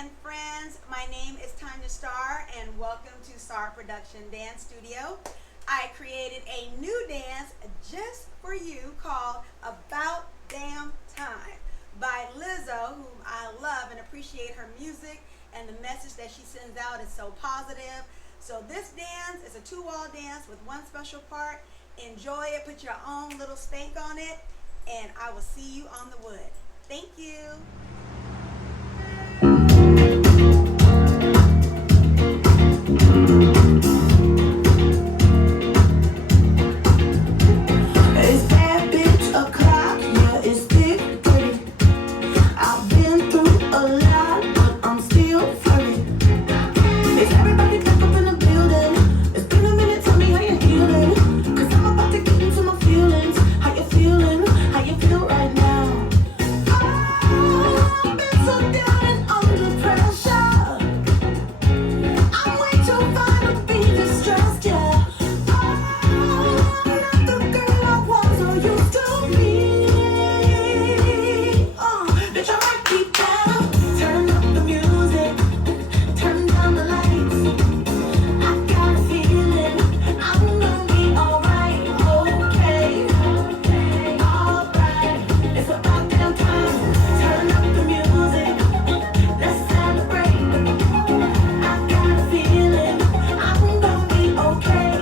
and friends. My name is Tonya Starr and welcome to SAAR Production Dance Studio. I created a new dance just for you called About Damn Time by Lizzo, whom I love and appreciate her music, and the message that she sends out is so positive. So this dance is a two-wall dance with one special part. Enjoy it, put your own little stank on it, and I will see you on the wood. Thank you. It's bad bitch o'clock, yeah, it's thick pretty. I've been through a lot, but I'm still flirty. Is everybody back up in the building? It's been a minute, tell me how you're healing. Cause I'm about to get into my feelings. How you feeling? How you feel right now? I've been so down and under pressure. I'm way too fine to be distressed, yeah. I'm not the girl I was or used to be. Bitch, I might be better. Turn up the music, turn down the lights. I got a feeling I'm gonna be alright, okay, alright. It's about damn time. Turn up the music, let's celebrate. I got a feeling I'm gonna be okay,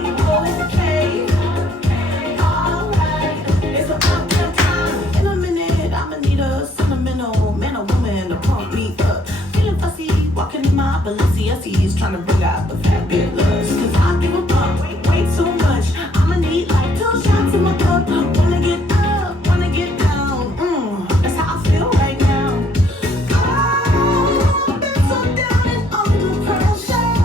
alright. It's about damn time. In a minute, I'ma need a sentimental man or woman to pump me up. Feeling fussy, walking in my Balenciennes, trying to bring out the fat bit lust. Cause I give a fuck, way too much. I'ma need like 2 shots in my cup. Wanna get up, wanna get down. That's how I feel right now. I've been so down and under pressure.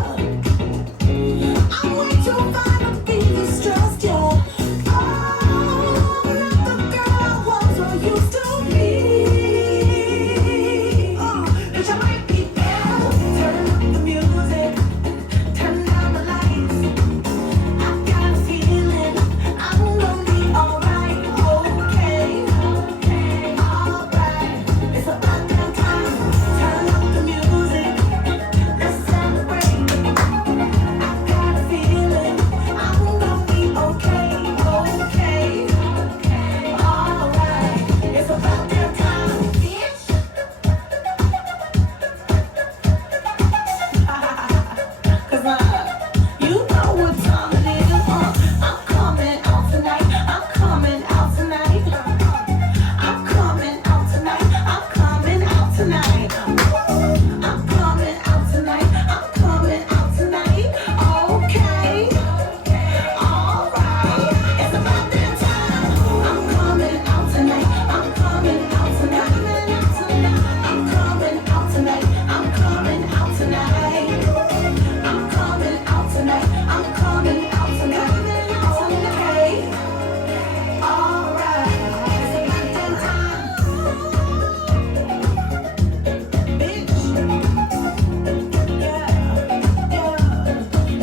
I'm way too fine to be distressed, yeah. I'm not the girl I was or used to be. Bitch, I might be better. Turn up the music, turn down the lights. I got a feeling I'm gonna be alright, okay, alright. It's about damn time. Turn up the music, let's celebrate. I got a feeling I'm gonna be okay, alright. It's about damn time, bitch. Cause you know what time it is. I'm coming out tonight. I'm coming out tonight. I'm coming out tonight. I'm coming out tonight. I'm coming out tonight. I'm coming out tonight. Okay, alright. It's about that time. I'm coming out tonight. I'm coming out tonight. I'm coming out tonight. I'm coming out tonight. I'm coming out tonight. I'm coming out tonight. Okay, alright. It's about that time, bitch. Yeah.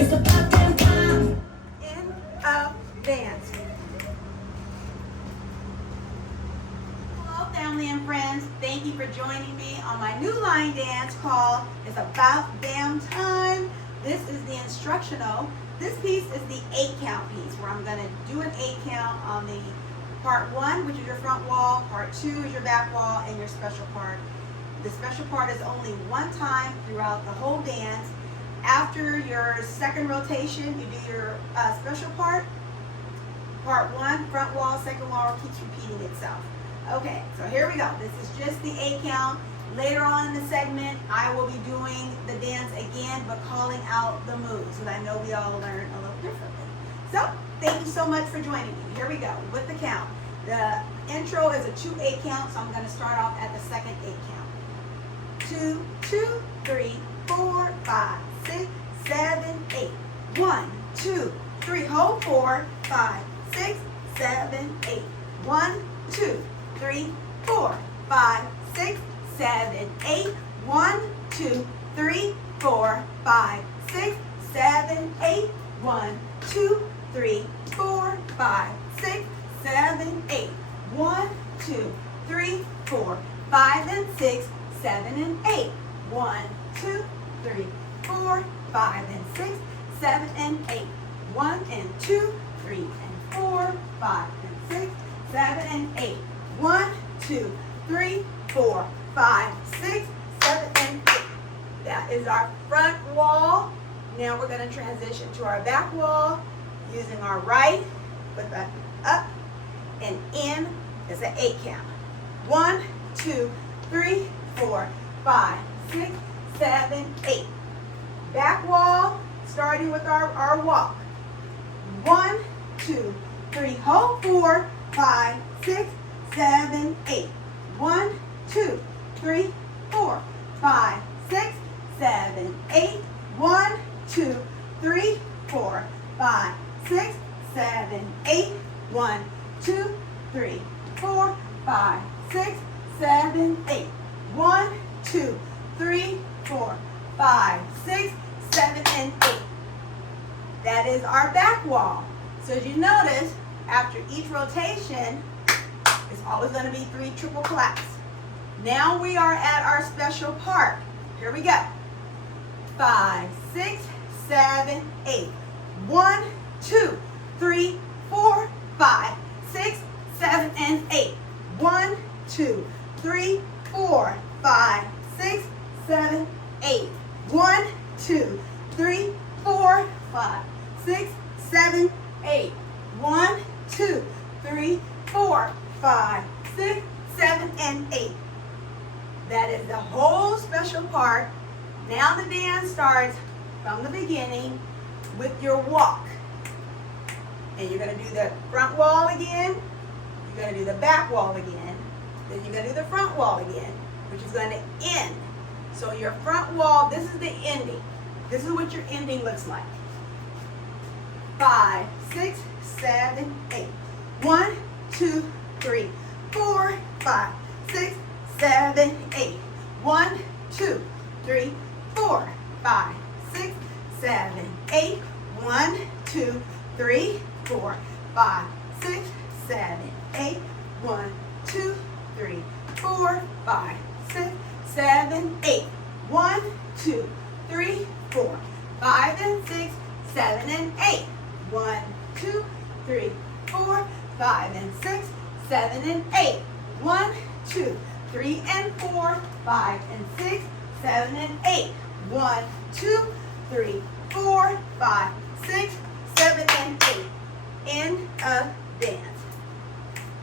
It's about that time. End of dance. Hello, family and friends. Thank you for joining me on my new line dance called It's About Damn Time. This is the instructional. This piece is the 8-count piece where I'm going to do an 8-count on the part 1, which is your front wall, part 2 is your back wall, and your special part. The special part is only one time throughout the whole dance. After your second rotation, you do your special part. Part 1, front wall, second wall keeps repeating itself. Okay, so here we go. This is just the 8-count. Later on in the segment, I will be doing the dance again, but calling out the moves, because I know we all learn a little differently. So, thank you so much for joining me. Here we go with the count. The intro is a 2 8-count, so I'm going to start off at the second 8-count. 2, 2, 3, 4, 5, 6, 7, 8. 1, 2, 3, hold 4, 5, 6, 7, 8. 1, 2, 3, 4, 5, 6, 7, 8. 1, 2, 3, 4, 5, 6, 7, 8. 1, 2, 3, 4, 5, 6, 7, 8. 1, 2, 3, 4, 5, and 6, 7, and 8. 1, 2, 3, 4, 5, and 6, 7, and 8. 1 and 2, 3 and 4, 5 and 6, 7 and 8. 1, 2, 3, 4, 5, 6, 7, and 8. That is our front wall. Now we're going to transition to our back wall using our right, put that up and in. It's an 8 count. 1, 2, 3, 4, 5, 6, 7, 8. Back wall, starting with our walk. 1, 2, 3, hold 4, 5, 6, 7, 8. 1, 2, 3, 4, 5, 6, 7, 8. 1, 2, 3, 4, 5, 6, 7, 8. 1, 2, 3, 4, 5, 6, 7, 8. 1, 2, 3, 4, 5, 6, 7, and 8. That is our back wall. So as you notice, after each rotation, it's always going to be 3 triple claps. Now we are at our special part. Here we go. 5, 6, 7, 8. 1, 2, 3, 4, 5, 6, 7, and 8. 1, 2, 3, 4, 5, 6, 7, 8. 1, 2, 3, 4, 5, 6, 7, 8. 1, 2, 3, 4, 5, 6, 7, and 8. That is the whole special part. Now the dance starts from the beginning with your walk. And you're going to do the front wall again. You're going to do the back wall again. Then you're going to do the front wall again, which is going to end. So your front wall, this is the ending. This is what your ending looks like. 5, 6, 7, 8. 1, 2, 3, 4, 5, 6, 7, 8. 1, 2, 3, 4, 5, 6, 7, 8. 1, 2, 3, 4, 5, 6, 7, 8. 1, 2, 3, 4, 5, 6, 7, 8. 1, 2, 3, 4, 5, and 6, 7, and 8. 1, 2, 3, 4, 5, and 6, 7, and 8. 1, 2, 3, and 4, 5, and 6, 7, and 8. 1, 2, 3, 4, 5, 6, 7, and 8. End of dance.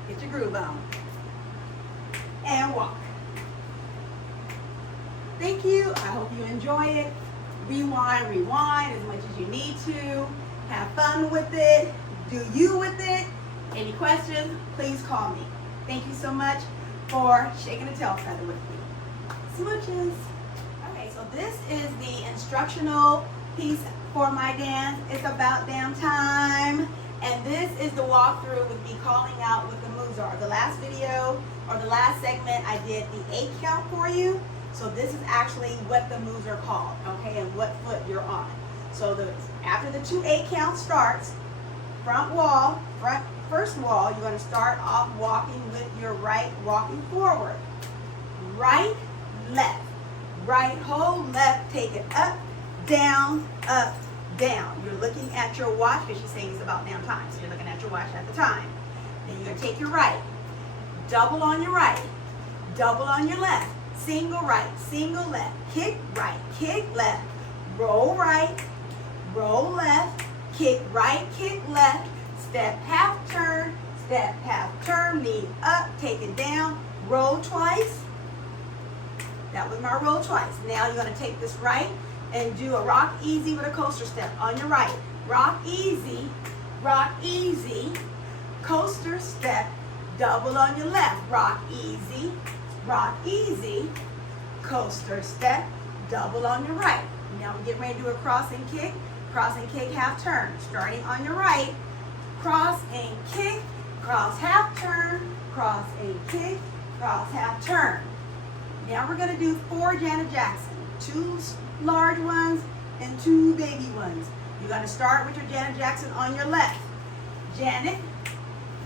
Get your groove on. And walk. Thank you. I hope you enjoy it. Rewind as much as you need to. Have fun with it. Do you with it. Any questions, please call me. Thank you so much for shaking a tail feather with me. Smooches. Okay, so this is the instructional piece for my dance. It's about damn time. And this is the walkthrough with me calling out what the moves are. The last video or the last segment, I did the 8 count for you. So this is actually what the moves are called, okay, and what foot you're on. So after the 2 8 count starts, first wall, you're going to start off walking with your right, walking forward. Right, left. Right, hold, left, take it up, down, down. You're looking at your watch because she's saying it's about damn time. So you're looking at your watch at the time. Then you're going to take your right. Double on your right. Double on your left. Single right, single left. Kick right, kick left. Roll right, roll left. Kick right, kick left. Step half turn, knee up, take it down. Roll twice. That was my roll twice. Now you're going to take this right and do a rock easy with a coaster step on your right. Rock easy, coaster step, double on your left. Rock easy, coaster step, double on your right. Now we're getting ready to do a cross and kick half turn. Starting on your right, cross and kick, cross half turn, cross and kick, cross half turn. Now we're going to do 4 Janet Jackson, 2 large ones and 2 baby ones. You're going to start with your Janet Jackson on your left. Janet,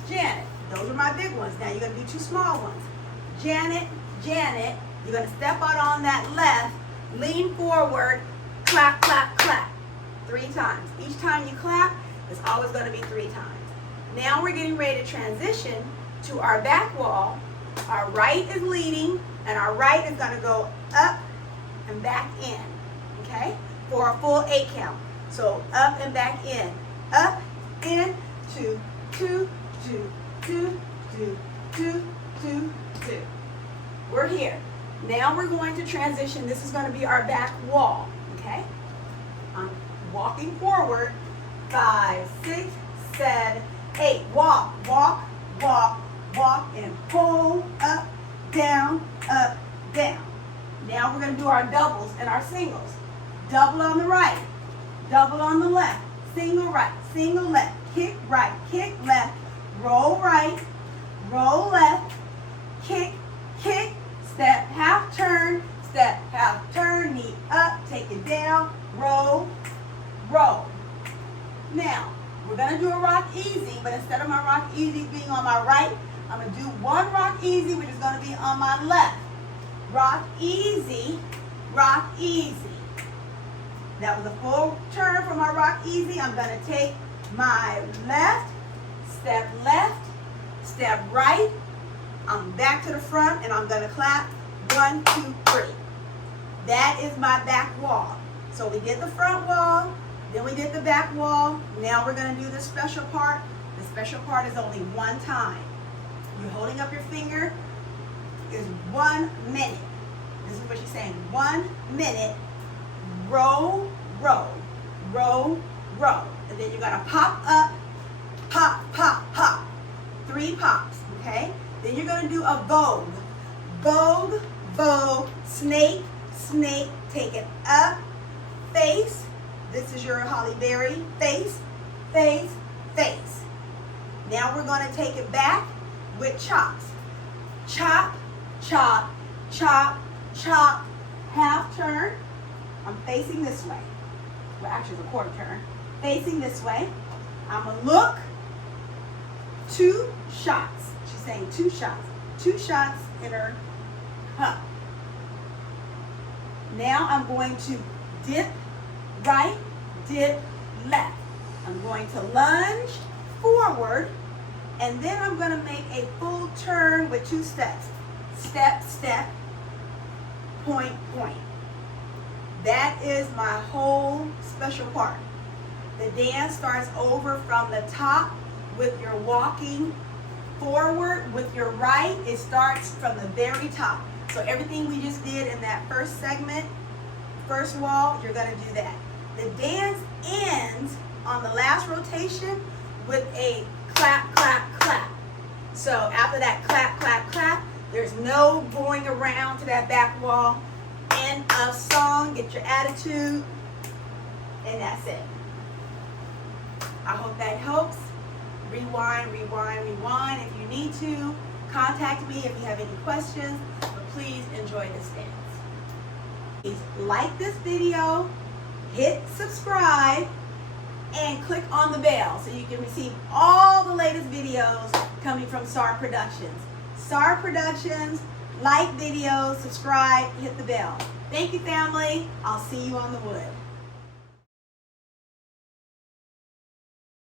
Janet. Those are my big ones. Now you're going to do 2 small ones. Janet, Janet. You're going to step out on that left lean forward, clap, clap, clap. 3 times. Each time you clap, it's always going to be 3 times. Now we're getting ready to transition to our back wall. Our right is leading, and our right is going to go up and back in, okay, for a full 8 count. So up and back in. Up, in, 2, 2, 2, 2, 2, 2, 2, 2. We're here. Now we're going to transition. This is going to be our back wall, okay? I'm walking forward. 5, 6, 7, 8. Walk, walk, walk, walk, and pull up, down, up, down. Now we're going to do our doubles and our singles. Double on the right, double on the left, single right, single left, kick right, kick left, roll right, roll left, kick, kick, step, half turn, knee up, take it down, roll, roll. Now, we're going to do a rock easy, but instead of my rock easy being on my right, I'm going to do one rock easy, which is going to be on my left. Rock easy, rock easy. That was a full turn for my rock easy. I'm going to take my left, step right. I'm back to the front, and I'm going to clap 1, 2, 3. That is my back wall. So we did the front wall, then we did the back wall. Now we're going to do the special part. The special part is only 1 time. You're holding up your finger. Is 1 minute. This is what she's saying. 1 minute. Roll, roll, roll, roll. And then you're going to pop up, pop, pop, pop. 3 pops, okay? Then you're going to do a vogue. Vogue, vogue, snake, snake. Take it up, face. This is your Holly Berry. Face, face, face. Now we're going to take it back with chops. Chop, chop, chop, chop. Half turn. I'm facing this way. Well, actually it's a quarter turn. Facing this way. I'm going to look. 2 shots. She's saying 2 shots. 2 shots in her cup. Now I'm going to dip right, dip left. I'm going to lunge forward, and then I'm going to make a full turn with 2 steps. Step, step, point, point. That is my whole special part. The dance starts over from the top with your walking forward with your right. It starts from the very top. So everything we just did in that first segment, first wall, you're going to do that. The dance ends on the last rotation with a clap, clap, clap. So after that clap, clap, clap, there's no going around to that back wall. End of song, get your attitude, and that's it. I hope that helps. Rewind, rewind, rewind. If you need to, contact me if you have any questions, but please enjoy this dance. Please like this video, hit subscribe, and click on the bell so you can receive all the latest videos coming from SAAR Productions. SAAR Productions, like videos, subscribe, hit the bell. Thank you, family. I'll see you on the wood.